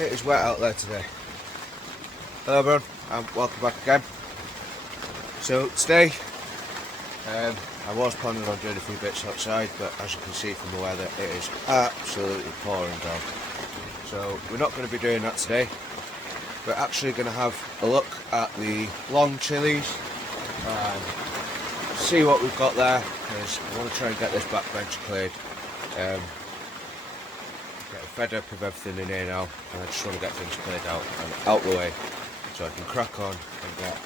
It is wet out there today. Hello everyone, and welcome back again. So today, I was planning on doing a few bits outside, but as you can see from the weather, it is absolutely pouring down. So we're not going to be doing that today. We're actually going to have a look at the long chilies and see what we've got there, because I want to try and get this backbench cleared. Getting fed up of everything in here now, and I just want to get things cleared out and out the way so I can crack on and get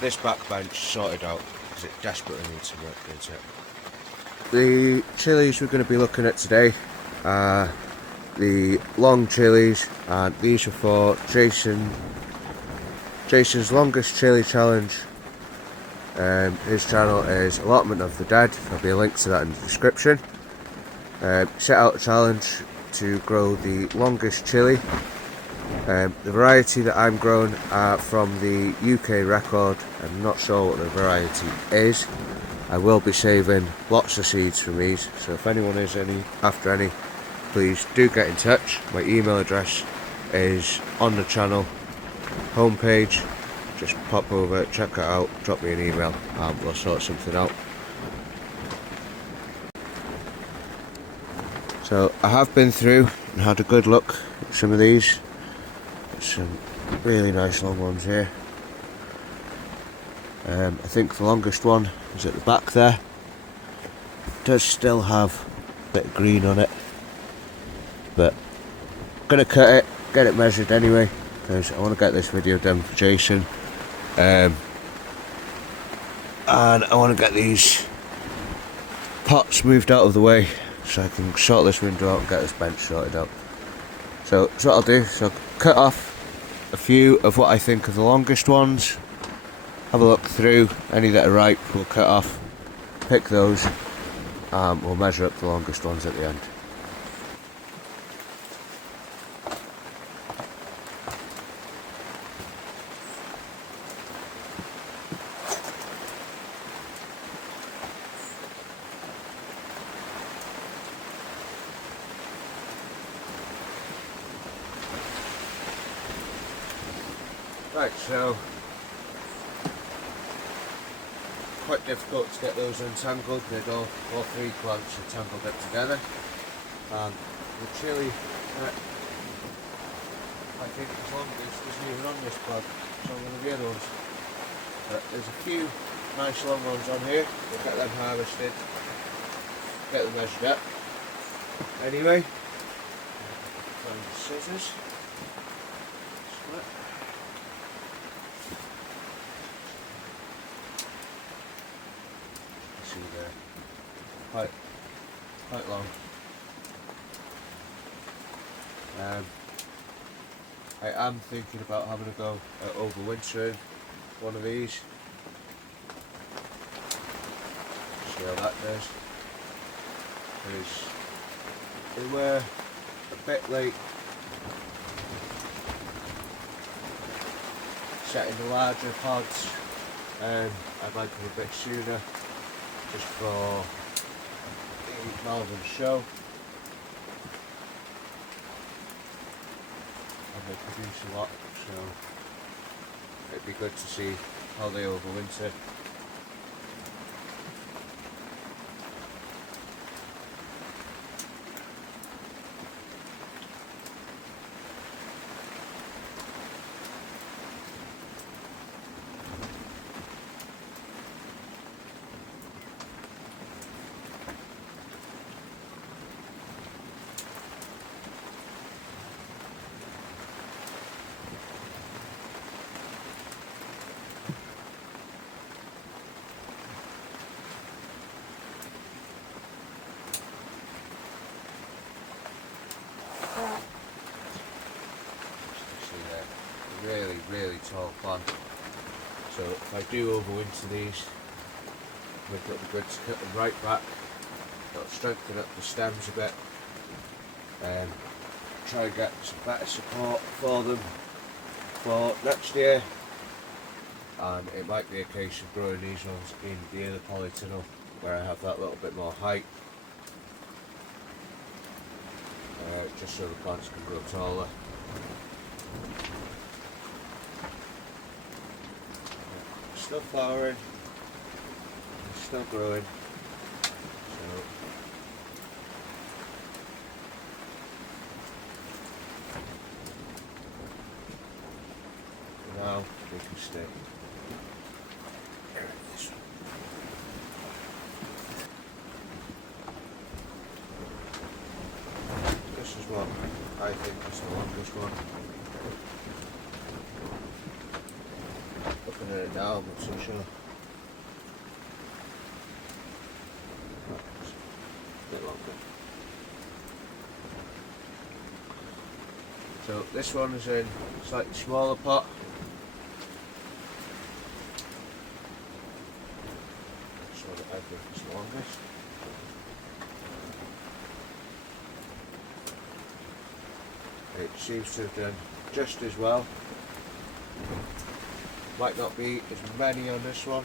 this backbench sorted out, because it desperately needs some work into it. The chilies we're going to be looking at today are the long chilies, and these are for Jason's longest chili challenge. His channel is Allotment of the Dead. There'll be a link to that in the description. Set out a challenge to grow the longest chili. The variety that I'm growing are from the UK record. I'm not sure what the variety is. I will be saving lots of seeds from these, so if anyone is after any, please do get in touch. My email address is on the channel homepage. Just pop over, check it out, drop me an email, and we'll sort something out. So I have been through and had a good look at some of these. Some really nice long ones here. I think the longest one is at the back there. It does still have a bit of green on it, but I'm going to cut it, get it measured anyway, because I want to get this video done for Jason. And I want to get these pots moved out of the way so I can sort this window out and get this bench sorted out. So that's what I'll do. So I'll cut off a few of what I think are the longest ones, have a look through, any that are ripe we'll cut off, pick those, and we'll measure up the longest ones at the end. Right, so quite difficult to get those untangled. They'd all three plants are tangled up together. And the chili, I think as long as isn't even on this plug, it's on one of the other ones. But there's a few nice long ones on here. We'll get them harvested, get them measured up. Anyway, find the scissors. Quite long. I am thinking about having a go at overwintering one of these. See how that does. Because they were a bit late setting the larger pods, and I'd like them a bit sooner, just for the Malvern show. And they produce a lot, so it'd be good to see how they overwinter. Really tall plant. So if I do overwinter these, I think it'll be good to cut them right back. That'll strengthen up the stems a bit, and try and get some better support for them for next year. And it might be a case of growing these ones in the other polytunnel where I have that little bit more height, just so the plants can grow taller. Still flowering, it's still growing. So now we can stick this one. This is what I think is the longest one. Looking at it now, I'm not so sure. A bit longer. So this one is in a slightly smaller pot. This one I think is the longest. It seems to have done just as well. Might not be as many on this one.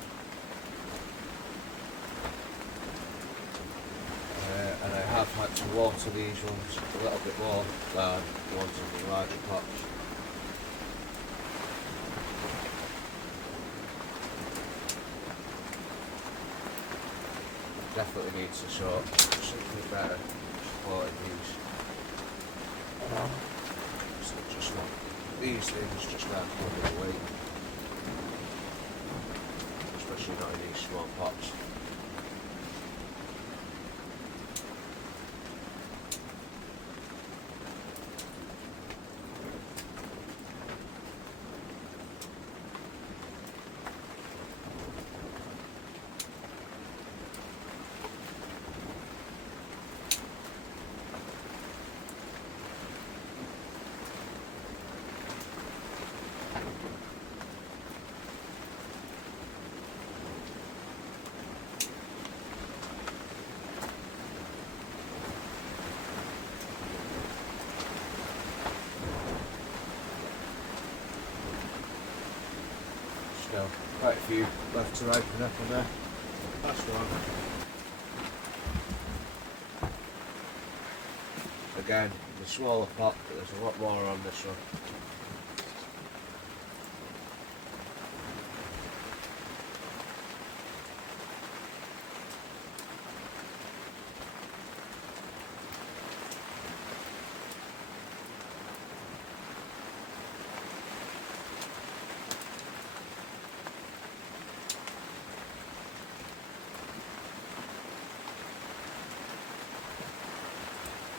And I have had to water these ones a little bit more than the ones in the larger pots. Definitely needs to sort something better supporting these. So just not, these things just aren't pulling weight, especially not in these small pots. Still quite a few left to open up on there. Last one. Again, the smaller pot, but there's a lot more on this one.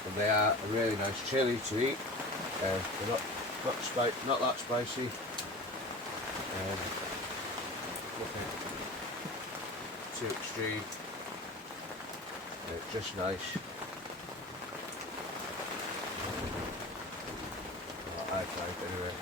And they are a really nice chili to eat. They're not that spicy. Nothing too extreme. They're just nice. Well, I tried anyway.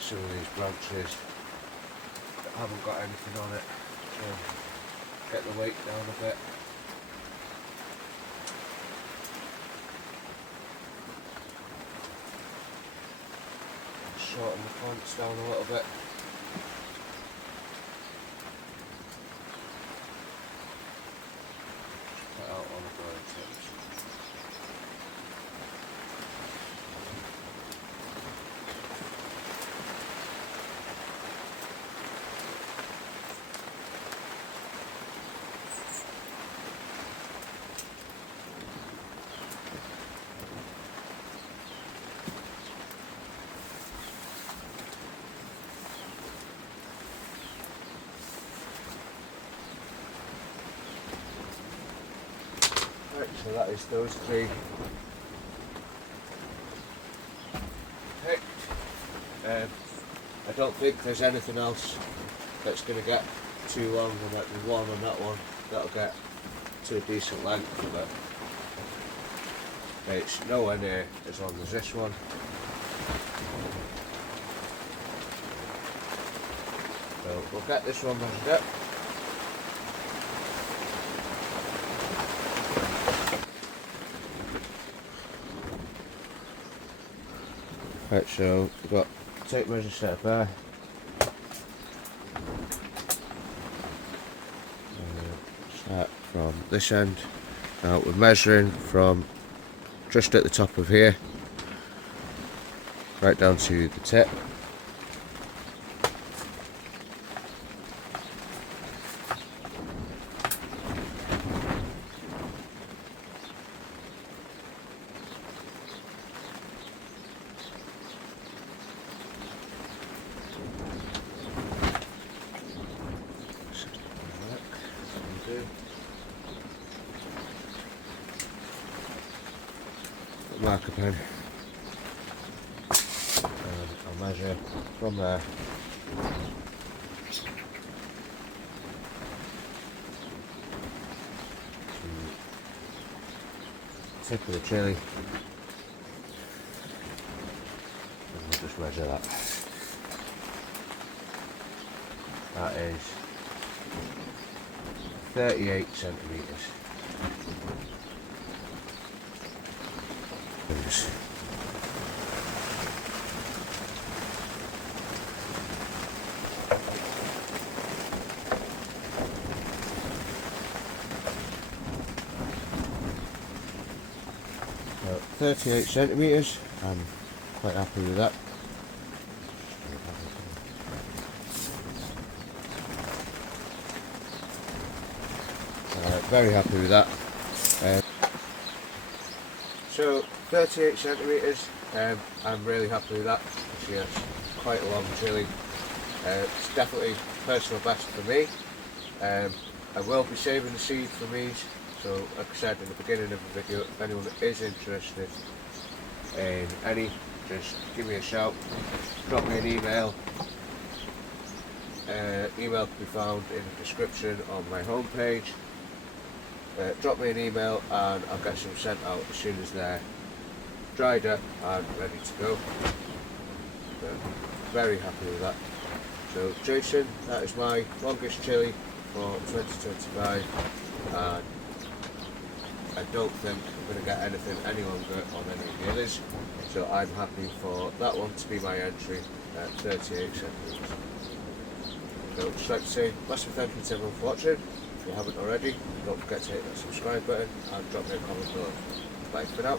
Some of these branches that haven't got anything on it, so get the weight down a bit. Shorten the plants down a little bit. Put out on the growing tips. So that is those three picked. I don't think there's anything else that's going to get too long, and like the one on that one, that'll get to a decent length, but it's nowhere near as long as this one. So we'll get this one measured up. Right, so we've got tape measure set up there. Start from this end. Now we're measuring from just at the top of here, right down to the tip. Marker pen, and I'll measure from there to the tip of the chili, and we'll just measure that. That is 38 centimetres. 38 centimetres, I'm quite happy with that. Very happy with that. So 38 centimetres, I'm really happy with that. Actually, it's quite a long chili. It's definitely personal best for me. I will be saving the seed for these. So, like I said in the beginning of the video, if anyone is interested in any, just give me a shout, drop me an email. Email can be found in the description on my homepage. Drop me an email and I'll get some sent out as soon as they're dried up and ready to go. Very happy with that. So Jason, that is my longest chili for 2025, and I don't think I'm going to get anything any longer on any of the others, so I'm happy for that one to be my entry at 38 centimetres. So just like to say massive thank you to everyone for watching. If you haven't already, don't forget to hit that subscribe button and drop me a comment below. Bye for now.